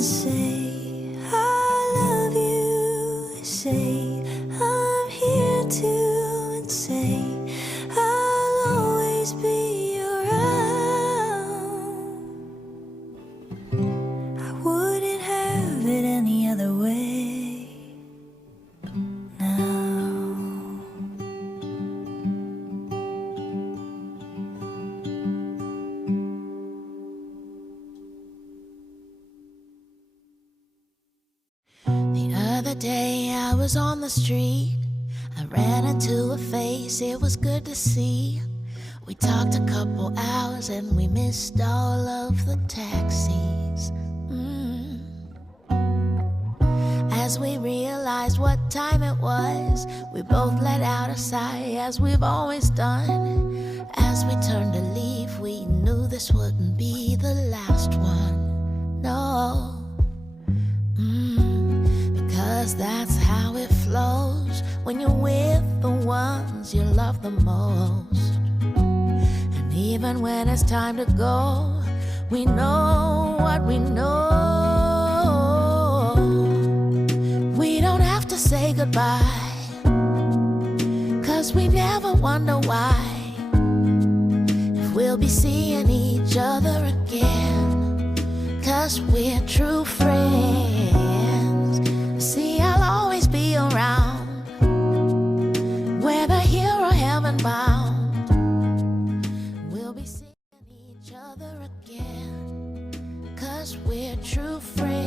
and say I love you. Say I'm here to and say I'll always be around. I wouldn't have it any other way now. The other day I was on the street. I ran into a face, it was good to see. We talked a couple hours and we missed all of the taxis. As we realized what time it was, we both let out a sigh, as we've always done. As we turned to leave, we knew this wouldn't be the last one. No. Because that's how it flows when you're with the ones you love the most. And even when it's time to go, we know what we know. We don't have to say goodbye, 'cause we never wonder why, if we'll be seeing each other again, 'cause we're true friends. See, I'll always be around, whether here or heaven bound. We'll be seeing each other again, 'cause we're true friends.